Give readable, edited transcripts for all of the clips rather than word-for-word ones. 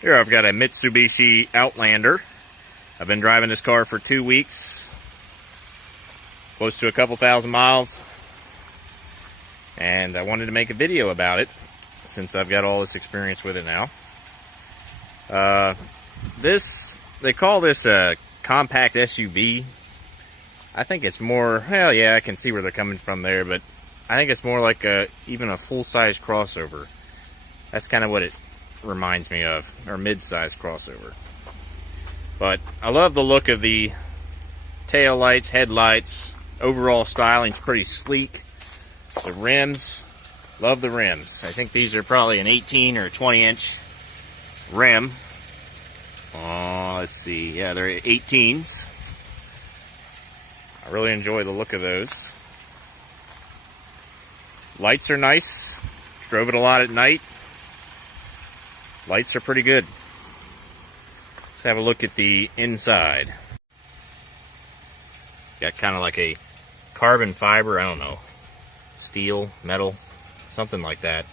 Here I've got a Mitsubishi Outlander. I've been driving this car for 2 weeks, close to a couple thousand miles, and I wanted to make a video about it since I've got all this experience with it now. They call this a compact SUV. I think it's more, well, yeah, I can see where they're coming from there, but I think it's more like even a full-size crossover. That's kind of what it reminds me of, or mid-size crossover. But I love the look of the tail lights, headlights. Overall styling's pretty sleek. The rims, love the rims. I think these are probably an 18 or 20-inch rim. Let's see, yeah, they're 18s. I really enjoy the look of those. Lights are nice. Drove it a lot at night. Lights are pretty good. Let's have a look at the inside. Got kind of like a carbon fiber, I don't know, steel, metal, something like that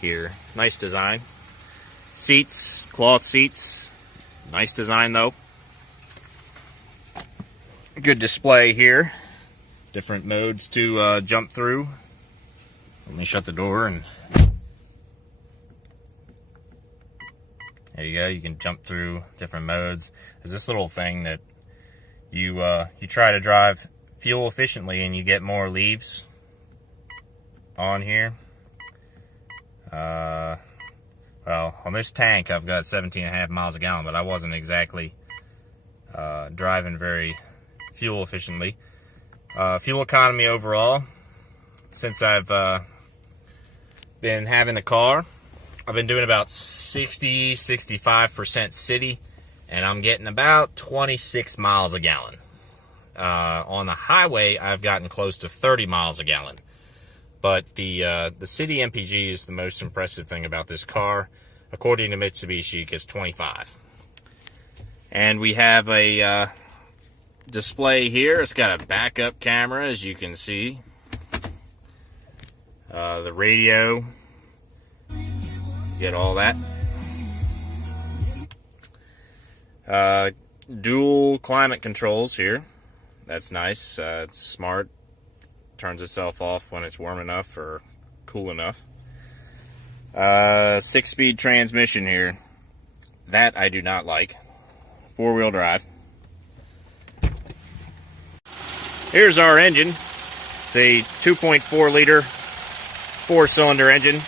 here. Nice design. Seats, cloth seats. Nice design though. Good display here. Different modes to jump through. Let me shut the door and there you go. You can jump through different modes. There's this little thing that you try to drive fuel efficiently and you get more leaves on here. Well, on this tank I've got 17.5 miles a gallon, but I wasn't exactly driving very fuel efficiently. Fuel economy overall, since I've been having the car, I've been doing about 60-65% city, and I'm getting about 26 miles a gallon. On the highway, I've gotten close to 30 miles a gallon. But the city MPG is the most impressive thing about this car. According to Mitsubishi, it gets 25. And we have a display here. It's got a backup camera, as you can see. The radio. Get all that. Dual climate controls here. That's nice. It's smart. Turns itself off when it's warm enough or cool enough. 6-speed transmission here. That I do not like. 4-wheel drive. Here's our engine. It's a 2.4 liter 4-cylinder engine.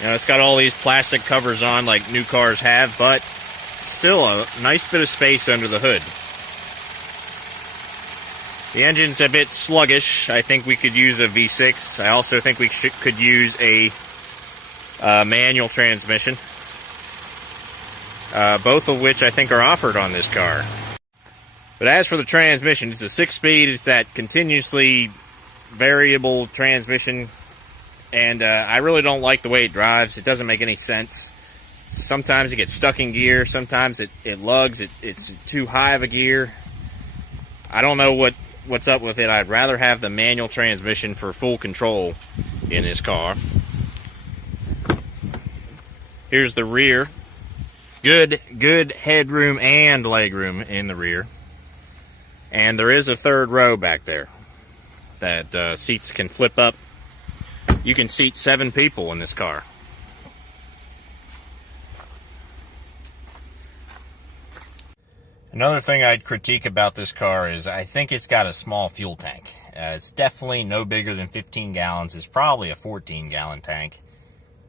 You know, it's got all these plastic covers on like new cars have, but still a nice bit of space under the hood. The engine's a bit sluggish. I think we could use a V6. I also think we could use a manual transmission. Both of which I think are offered on this car. But as for the transmission, it's a 6-speed. It's that continuously variable transmission. And I really don't like the way it drives. It doesn't make any sense. Sometimes it gets stuck in gear. Sometimes it lugs. It's too high of a gear. I don't know what's up with it. I'd rather have the manual transmission for full control in this car. Here's the rear. Good headroom and legroom in the rear. And there is a third row back there that seats can flip up. You can seat 7 people in this car. Another thing I'd critique about this car is I think it's got a small fuel tank. It's definitely no bigger than 15 gallons. It's probably a 14-gallon tank.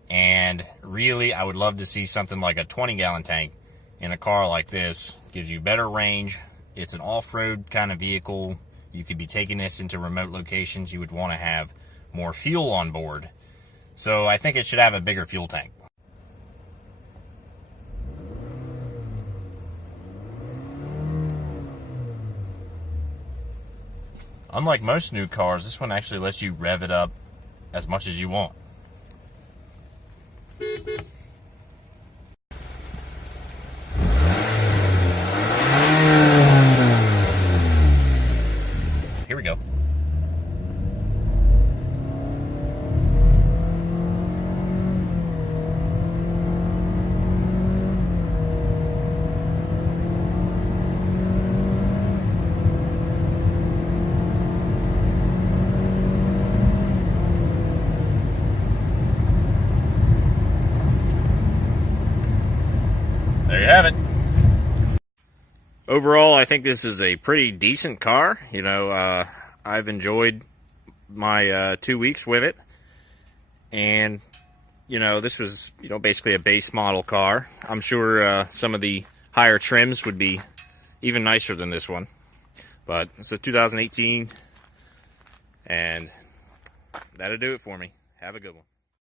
And really, I would love to see something like a 20-gallon tank in a car like this. Gives you better range. It's an off-road kind of vehicle. You could be taking this into remote locations. You would want to have more fuel on board. So I think it should have a bigger fuel tank. Unlike most new cars, this one actually lets you rev it up as much as you want. Here we go. overall, I think this is a pretty decent car. You know, I've enjoyed my 2 weeks with it. And, you know, this was, you know, basically a base model car. I'm sure some of the higher trims would be even nicer than this one. But it's a 2018, and that'll do it for me. Have a good one.